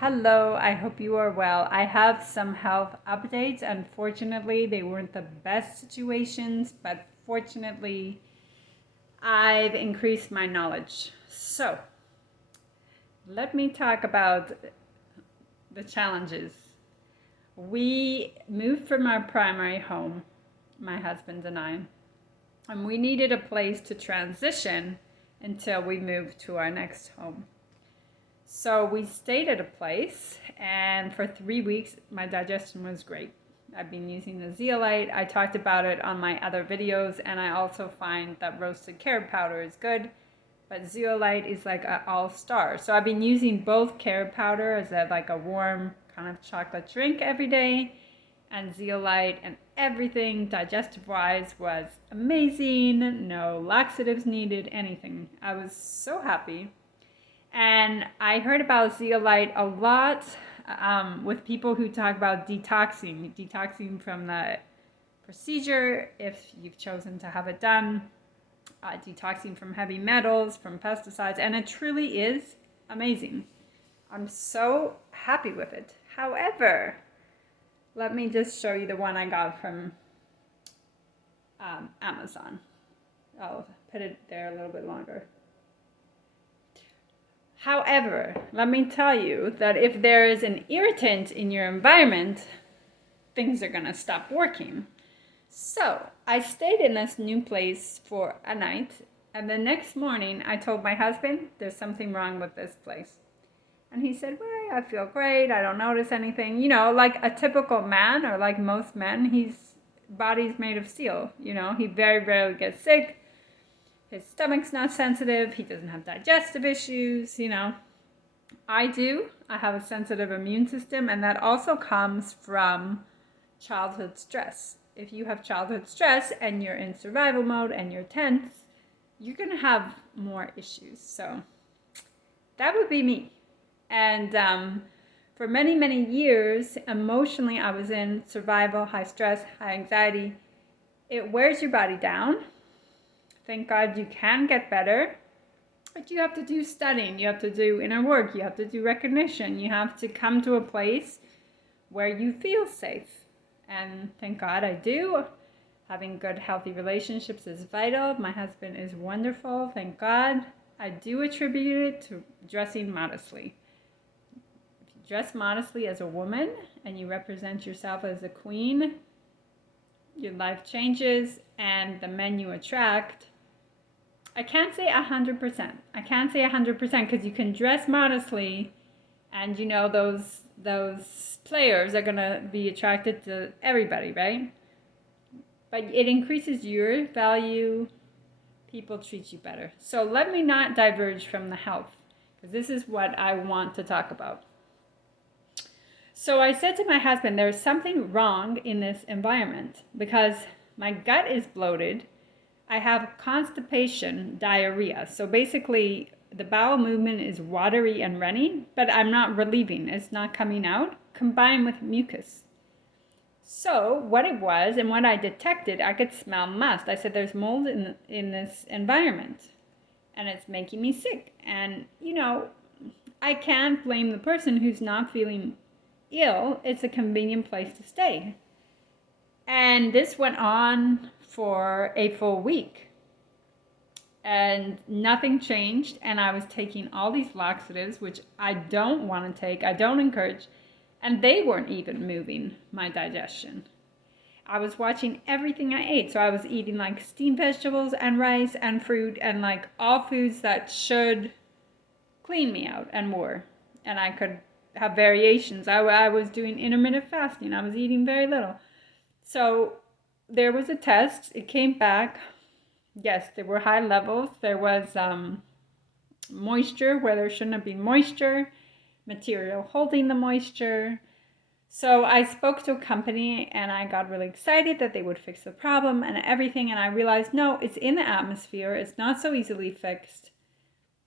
Hello, I hope you are well. I have some health updates. Unfortunately, they weren't the best situations, but fortunately, I've increased my knowledge. So, let me talk about the challenges. We moved from our primary home, my husband and we needed a place to transition until we moved to our next home. So we stayed at a place, and for 3 weeks, my digestion was great. I've been using the zeolite. I talked about it on my other videos, and I also find that roasted carrot powder is good, but zeolite is like an all-star. So I've been using both carrot powder as like a warm kind of chocolate drink every day, and zeolite, and everything digestive-wise was amazing. No laxatives needed, anything. I was so happy. And I heard about zeolite a lot with people who talk about detoxing from the procedure if you've chosen to have it done, detoxing from heavy metals, from pesticides, and it truly is amazing. I'm so happy with it. However, let me just show you the one I got from Amazon. I'll put it there a little bit longer. However, let me tell you that if there is an irritant in your environment, things are going to stop working. So I stayed in this new place for a night, and the next morning I told my husband there's something wrong with this place. And he said, well, I feel great. I don't notice anything. Like a typical man, or like most men, his body's made of steel. He very rarely gets sick. His stomach's not sensitive. He doesn't have digestive issues. I do. I have a sensitive immune system, and that also comes from childhood stress. If you have childhood stress and you're in survival mode and you're tense, you're going to have more issues. So that would be me. And for many, many years, emotionally, I was in survival, high stress, high anxiety. It wears your body down. Thank God you can get better, but you have to do studying, you have to do inner work, you have to do recognition, you have to come to a place where you feel safe. And thank God I do. Having good, healthy relationships is vital. My husband is wonderful, thank God. I do attribute it to dressing modestly. If you dress modestly as a woman and you represent yourself as a queen, your life changes, and the men you attract, I can't say 100%. I can't say 100% because you can dress modestly, and those players are gonna be attracted to everybody, right? But it increases your value. People treat you better. So let me not diverge from the health, because this is what I want to talk about. So I said to my husband, there's something wrong in this environment because my gut is bloated. I have constipation, diarrhea. So basically, the bowel movement is watery and runny, but I'm not relieving. It's not coming out, combined with mucus. So what it was, and what I detected, I could smell must. I said, there's mold in this environment, and it's making me sick. And, I can't blame the person who's not feeling ill. It's a convenient place to stay. And this went on for a full week, and nothing changed. And I was taking all these laxatives, which I don't want to take, I don't encourage, and they weren't even moving my digestion. I was watching everything I ate. So I was eating like steamed vegetables and rice and fruit and like all foods that should clean me out and more. And I could have variations. I was doing intermittent fasting. I was eating very little. So there was a test. It came back. Yes, there were high levels. There was moisture where there shouldn't have been moisture, material holding the moisture. So I spoke to a company, and I got really excited that they would fix the problem and everything. And I realized, no, it's in the atmosphere. It's not so easily fixed.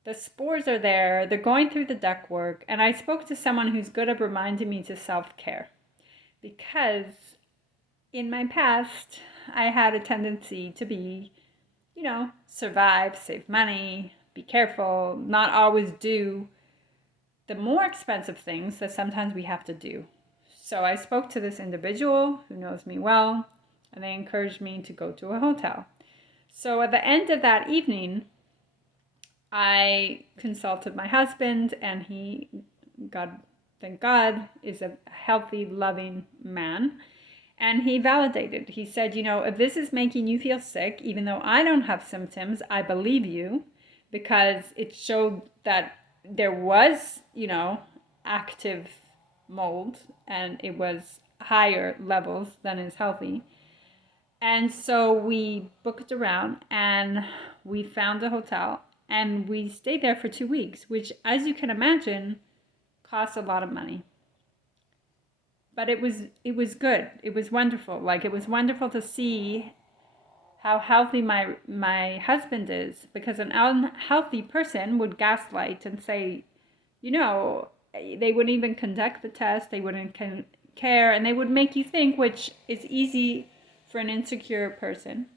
The spores are there. They're going through the ductwork. And I spoke to someone who's good at reminding me to self-care, because in my past, I had a tendency to be, survive, save money, be careful, not always do the more expensive things that sometimes we have to do. So I spoke to this individual who knows me well, and they encouraged me to go to a hotel. So at the end of that evening, I consulted my husband, and he, God, thank God, is a healthy, loving man. And he validated. He said, if this is making you feel sick, even though I don't have symptoms, I believe you, because it showed that there was, active mold, and it was higher levels than is healthy. And so we booked around, and we found a hotel, and we stayed there for 2 weeks, which, as you can imagine, cost a lot of money. But it was good. It was wonderful. Like, it was wonderful to see how healthy my husband is, because an unhealthy person would gaslight and say, they wouldn't even conduct the test, they wouldn't care, and they would make you think, which is easy for an insecure person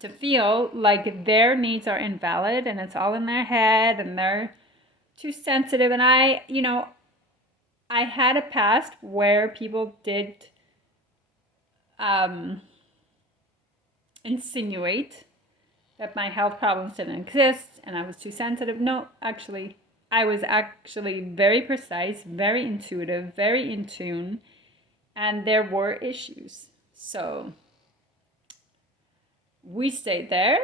to feel like their needs are invalid and it's all in their head and they're too sensitive. And I had a past where people did insinuate that my health problems didn't exist and I was too sensitive. No, actually, I was actually very precise, very intuitive, very in tune, and there were issues. So we stayed there,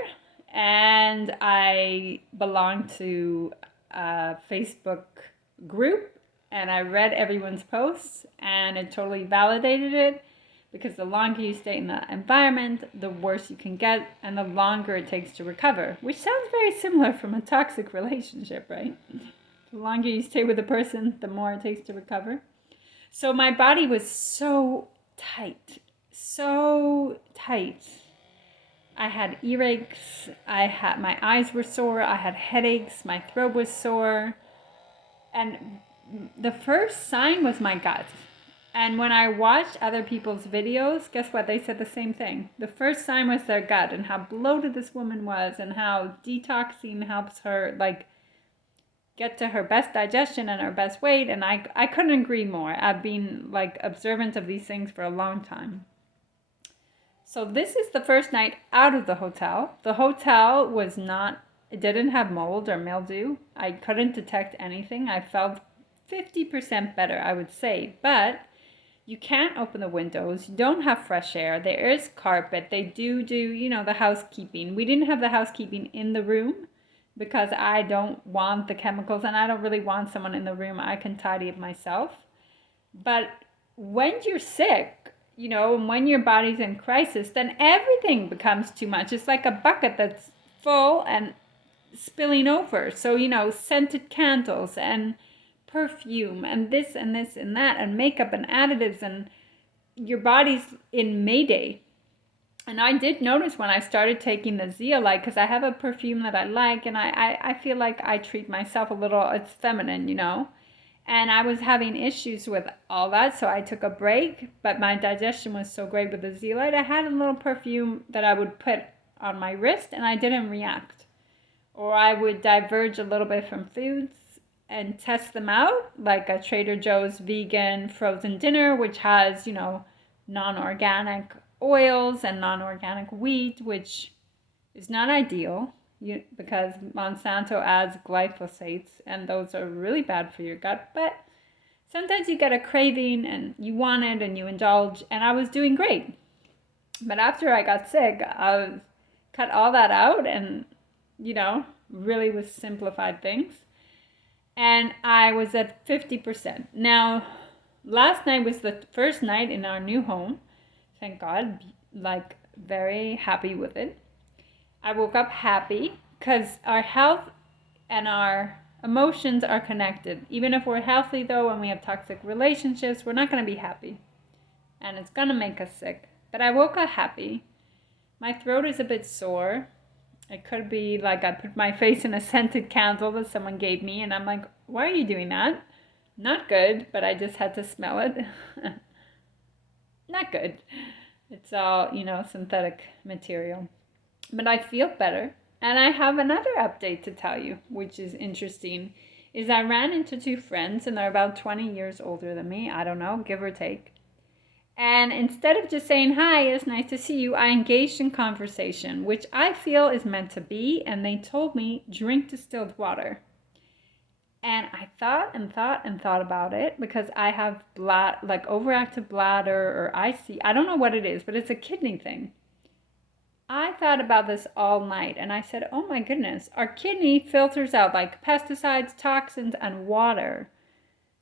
and I belonged to a Facebook group, and I read everyone's posts, and it totally validated it, because the longer you stay in that environment, the worse you can get, and the longer it takes to recover, which sounds very similar from a toxic relationship, right? The longer you stay with a person, the more it takes to recover. So my body was so tight. I had earaches, my eyes were sore, I had headaches, my throat was sore, and the first sign was my gut. And when I watched other people's videos, guess what? They said the same thing. The first sign was their gut, and how bloated this woman was, and how detoxing helps her get to her best digestion and her best weight. And I couldn't agree more. I've been observant of these things for a long time. So this is the first night out of the hotel. The hotel it didn't have mold or mildew. I couldn't detect anything. I felt 50% better, I would say. But you can't open the windows. You don't have fresh air. There is carpet. They do the housekeeping. We didn't have the housekeeping in the room because I don't want the chemicals, and I don't really want someone in the room. I can tidy it myself. But when you're sick, and when your body's in crisis, then everything becomes too much. It's like a bucket that's full and spilling over. So, scented candles and perfume and this and this and that and makeup and additives, and your body's in Mayday. And I did notice when I started taking the zeolite, because I have a perfume that I like, and I feel like I treat myself a little, it's feminine, and I was having issues with all that, so I took a break, but my digestion was so great with the zeolite. I had a little perfume that I would put on my wrist, and I didn't react. Or I would diverge a little bit from foods and test them out, like a Trader Joe's vegan frozen dinner, which has, non-organic oils and non-organic wheat, which is not ideal. Because Monsanto adds glyphosates, and those are really bad for your gut. But sometimes you get a craving and you want it and you indulge, and I was doing great. But after I got sick, I cut all that out and, really with simplified things. And I was at 50%. Now, last night was the first night in our new home. Thank God, very happy with it. I woke up happy because our health and our emotions are connected. Even if we're healthy, though, and we have toxic relationships, we're not going to be happy. And it's going to make us sick. But I woke up happy. My throat is a bit sore. It could be I put my face in a scented candle that someone gave me, and I'm like, why are you doing that? Not good, but I just had to smell it. Not good. It's all, synthetic material. But I feel better. And I have another update to tell you, which is interesting. is I ran into two friends, and they're about 20 years older than me. I don't know, give or take. And instead of just saying, hi, it's nice to see you, I engaged in conversation, which I feel is meant to be. And they told me, drink distilled water. And I thought and thought and thought about it because I have like overactive bladder or I don't know what it is, but it's a kidney thing. I thought about this all night and I said, oh my goodness, our kidney filters out like pesticides, toxins, and water.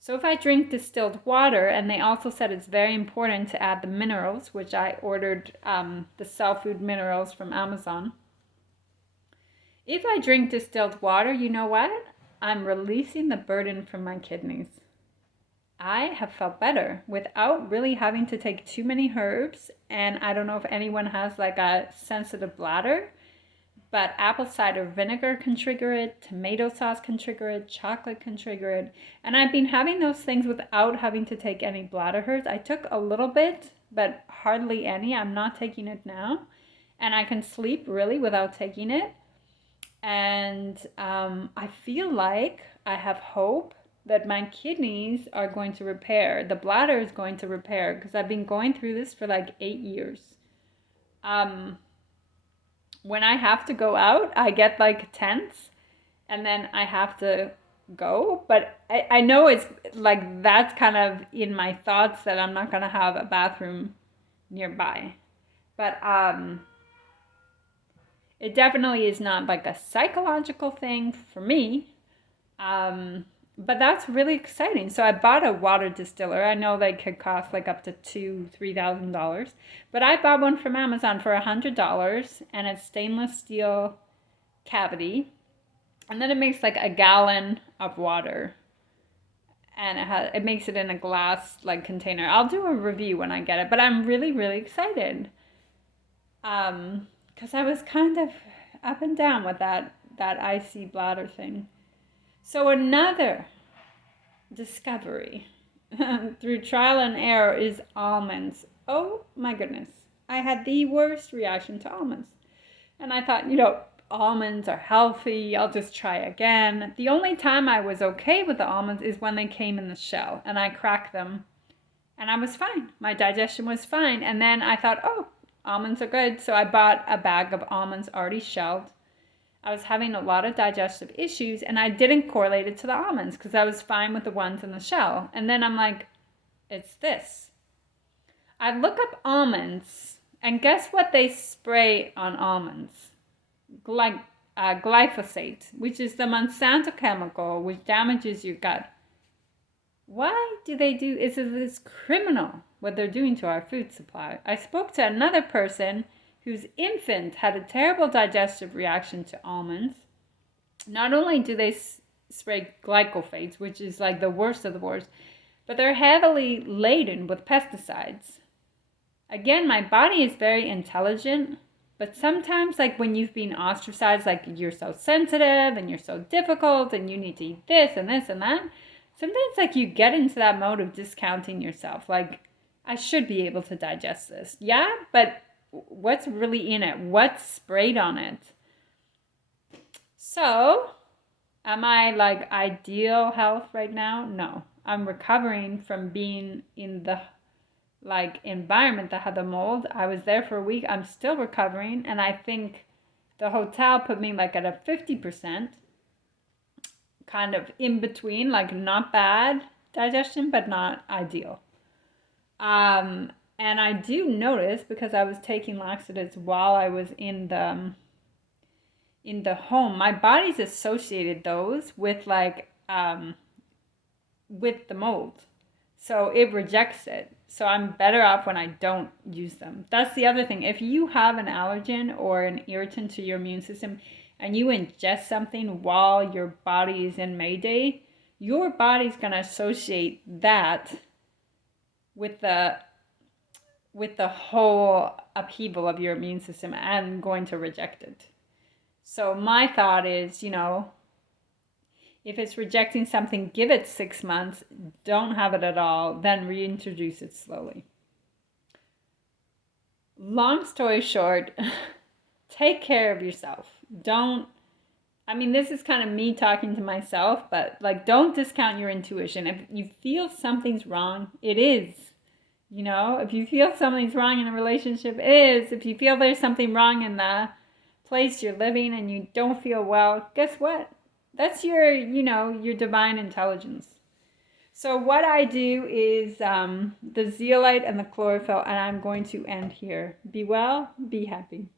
So if I drink distilled water, and they also said it's very important to add the minerals, which I ordered the cell food minerals from Amazon. If I drink distilled water, you know what? I'm releasing the burden from my kidneys. I have felt better without really having to take too many herbs. And I don't know if anyone has like a sensitive bladder, but apple cider vinegar can trigger it, tomato sauce can trigger it, chocolate can trigger it. And I've been having those things without having to take any bladder herbs. I took a little bit, but hardly any. I'm not taking it now. And I can sleep really without taking it. And I feel like I have hope that my kidneys are going to repair. The bladder is going to repair because I've been going through this for like 8 years. When I have to go out, I get like tense and then I have to go. But I know it's like that's kind of in my thoughts that I'm not going to have a bathroom nearby. But it definitely is not like a psychological thing for me. But that's really exciting. So I bought a water distiller. I know they could cost like up to $2,000-$3,000, but I bought one from Amazon for $100, and it's stainless steel cavity, and then it makes like a gallon of water, and it makes it in a glass like container. I'll do a review when I get it, but I'm really really excited, because I was kind of up and down with that icy bladder thing. So another discovery through trial and error is almonds. Oh my goodness. I had the worst reaction to almonds. And I thought, almonds are healthy. I'll just try again. The only time I was okay with the almonds is when they came in the shell and I cracked them and I was fine. My digestion was fine. And then I thought, oh, almonds are good. So I bought a bag of almonds already shelled. I was having a lot of digestive issues and I didn't correlate it to the almonds because I was fine with the ones in the shell. And then I'm like, it's this. I look up almonds and guess what they spray on almonds? Glyphosate, which is the Monsanto chemical which damages your gut. Why do they do? It's criminal what they're doing to our food supply. I spoke to another person whose infant had a terrible digestive reaction to almonds. Not only do they spray glyphosates, which is like the worst of the worst, but they're heavily laden with pesticides. Again, my body is very intelligent, but sometimes like when you've been ostracized, like you're so sensitive and you're so difficult and you need to eat this and this and that, sometimes like you get into that mode of discounting yourself. Like, I should be able to digest this. Yeah, but what's really in it? What's sprayed on it? So, am I like ideal health right now? No. I'm recovering from being in the like environment that had the mold. I was there for a week. I'm still recovering, and I think the hotel put me like at a 50%, kind of in between, like not bad digestion, but not ideal. And I do notice, because I was taking laxatives while I was in the home, my body's associated those with like with the mold, so it rejects it. So I'm better off when I don't use them. That's the other thing. If you have an allergen or an irritant to your immune system and you ingest something while your body is in Mayday, your body's going to associate that with the whole upheaval of your immune system and going to reject it. So my thought is, if it's rejecting something, give it 6 months, don't have it at all, then reintroduce it slowly. Long story short, take care of yourself. Don't I mean, this is kind of me talking to myself, but like, don't discount your intuition. If you feel something's wrong, it is. You know, if you feel something's wrong in a relationship, it is. If you feel there's something wrong in the place you're living and you don't feel well, guess what? That's your, you know, your divine intelligence. So what I do is the zeolite and the chlorophyll, and I'm going to end here. Be well, be happy.